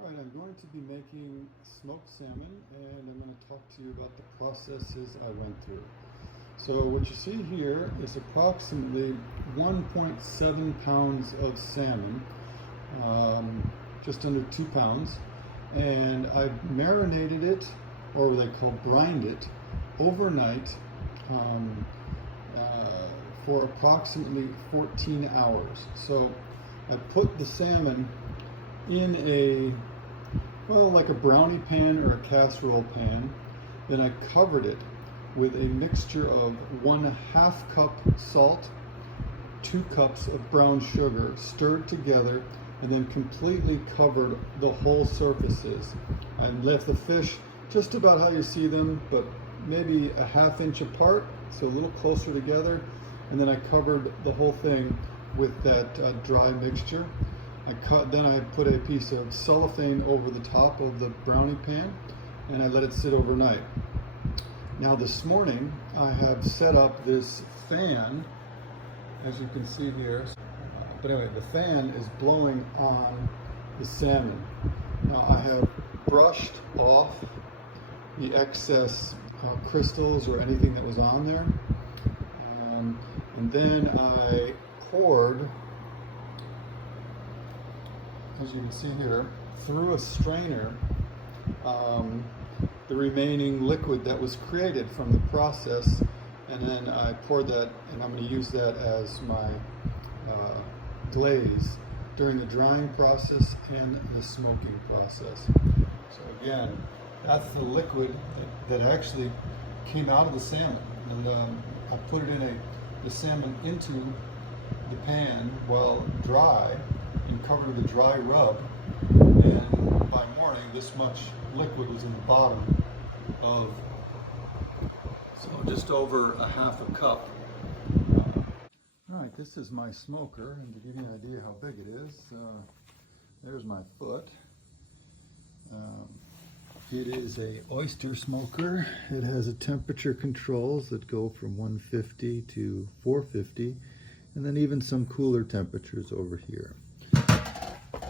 All right, I'm going to be making smoked salmon and I'm going to talk to you about the processes I went through. So what you see here is approximately 1.7 pounds of salmon, just under 2 pounds, and I've marinated it, or what they call brined it, overnight um, for approximately 14 hours. So I put the salmon in like a brownie pan or a casserole pan. Then I covered it with a mixture of 1/2 cup salt, 2 cups of brown sugar, stirred together, and then completely covered the whole surfaces. I left the fish just about how you see them, but maybe a 1/2 inch apart, so a little closer together. And then I covered the whole thing with that dry mixture. Then I put a piece of cellophane over the top of the brownie pan, and I let it sit overnight. Now this morning I have set up this fan, as you can see here. But anyway, the fan is blowing on the salmon. Now I have brushed off the excess crystals or anything that was on there. And then I poured, as you can see here, through a strainer, the remaining liquid that was created from the process, and then I poured that, and I'm going to use that as my glaze during the drying process and the smoking process. So again, that's the liquid that actually came out of the salmon, and I put it in the salmon into the pan while dry and covered with a dry rub, and by morning this much liquid was in the bottom of, so just over a 1/2 cup. All right, this is my smoker, and to give you an idea how big it is, there's my foot. It is a oyster smoker. It has a temperature controls that go from 150 to 450, and then even some cooler temperatures over here.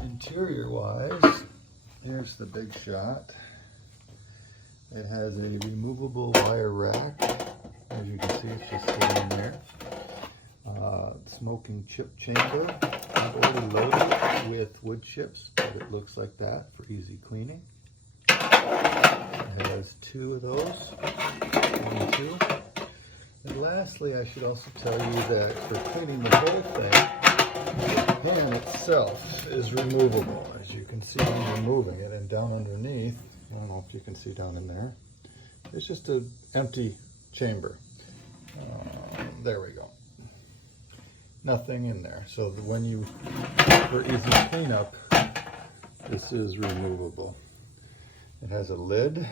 Interior wise, here's the big shot. It has a removable wire rack. As you can see, it's just sitting there. Smoking chip chamber. I've already loaded it with wood chips, but it looks like that for easy cleaning. It has 2 of those, 1 and 2. And lastly, I should also tell you that for cleaning the whole thing, the pan itself is removable. As you can see, I'm removing it, and down underneath, I don't know if you can see down in there, it's just an empty chamber. There we go. Nothing in there. So when for easy cleanup, this is removable. It has a lid,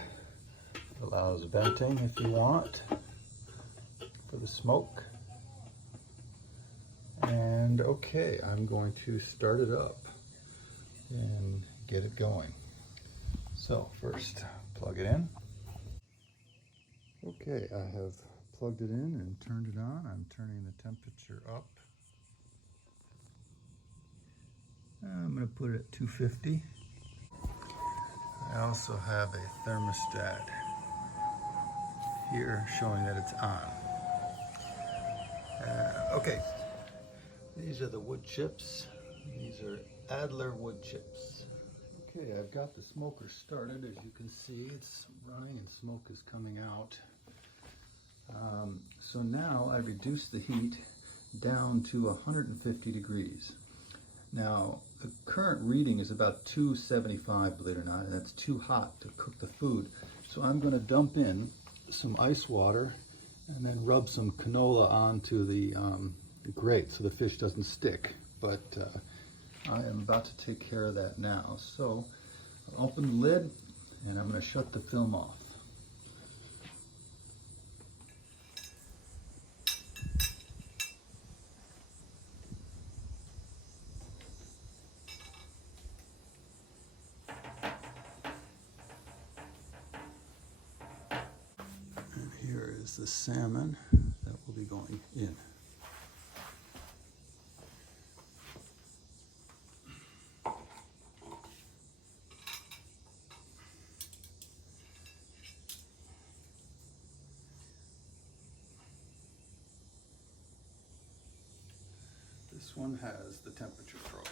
allows venting if you want for the smoke. And okay, I'm going to start it up and get it going. So first, plug it in. Okay, I have plugged it in and turned it on. I'm turning the temperature up. I'm going to put it at 250. I also have a thermostat here showing that it's on. Okay, these are the wood chips. These are Adler wood chips. Okay, I've got the smoker started. As you can see, it's running and smoke is coming out. So now I reduced the heat down to 150 degrees. Now, the current reading is about 275, believe it or not, and that's too hot to cook the food. So I'm going to dump in some ice water and then rub some canola onto the grate so the fish doesn't stick. But I am about to take care of that now. So I'll open the lid and I'm going to shut the film off. And here is the salmon that will be going in. This one has the temperature probe.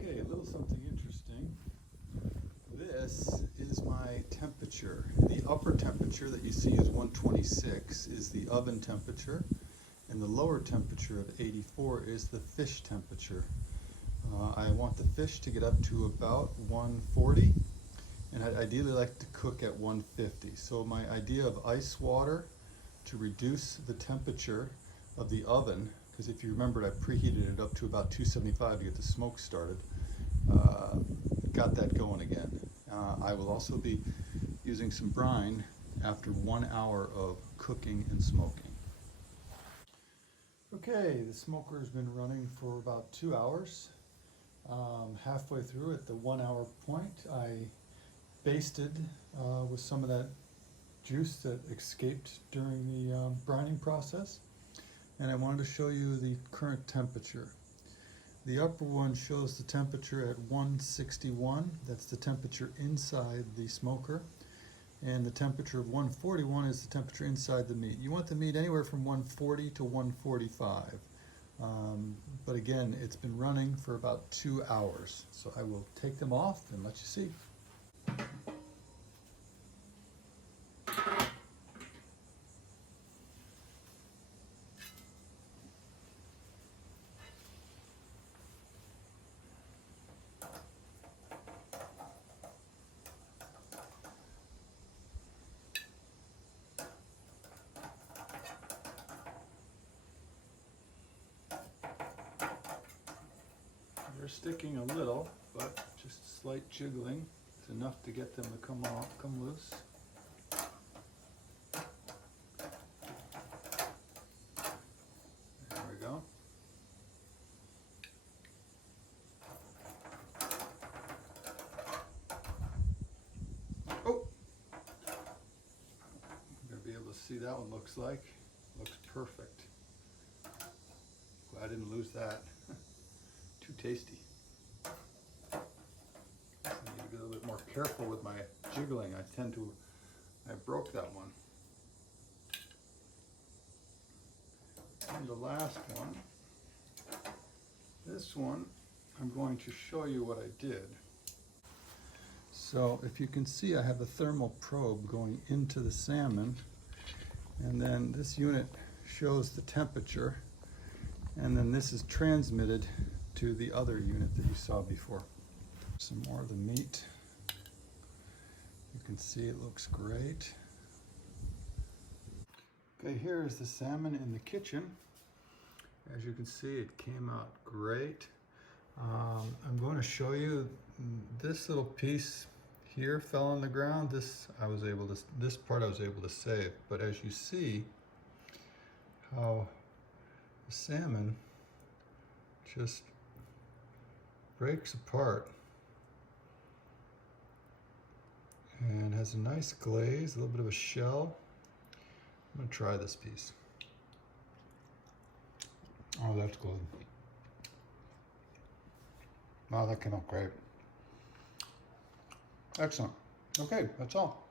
Okay, a little something interesting. This is my temperature. The upper temperature that you see is 126 is the oven temperature, and the lower temperature of 84 is the fish temperature. I want the fish to get up to about 140, and I'd ideally like to cook at 150. So my idea of ice water to reduce the temperature of the oven, because if you remembered, I preheated it up to about 275 to get the smoke started. Got that going again. I will also be using some brine after 1 hour of cooking and smoking. Okay, the smoker has been running for about 2 hours. Halfway through at the 1 hour point, I basted with some of that juice that escaped during the brining process, and I wanted to show you the current temperature. The upper one shows the temperature at 161, that's the temperature inside the smoker, and the temperature of 141 is the temperature inside the meat. You want the meat anywhere from 140 to 145, but again, it's been running for about 2 hours, so I will take them off and let you see. They're sticking a little, but just slight jiggling is enough to get them to come loose. There we go. Oh! You're going to be able to see that one looks like. Looks perfect. Glad I didn't lose that. Too tasty. I need to be a little bit more careful with my jiggling. I broke that one. And the last one, this one, I'm going to show you what I did. So if you can see, I have a thermal probe going into the salmon, and then this unit shows the temperature, and then this is transmitted to the other unit that you saw before. Some more of the meat. You can see it looks great. Okay, here is the salmon in the kitchen. As you can see, it came out great. I'm going to show you this little piece here fell on the ground. This part I was able to save, but as you see how the salmon just breaks apart and has a nice glaze, a little bit of a shell. I'm going to try this piece. Oh, that's good. Wow, that came out great. Excellent. Okay, that's all.